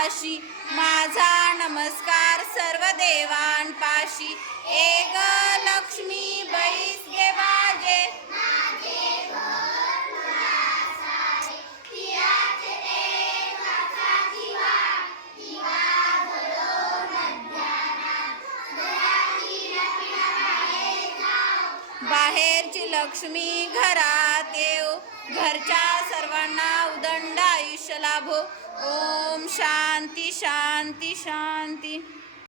पाशी. माझा नमस्कार सर्व देवांपाशी. एक लक्ष्मी बैस गे बाजे. बाहेरची लक्ष्मी घरात येऊ. घरच्या सर्वांना उदंड आयुष्य लाभो. ओम ಶಾಂತಿ ಶಾಂತಿ ಶಾಂತಿ.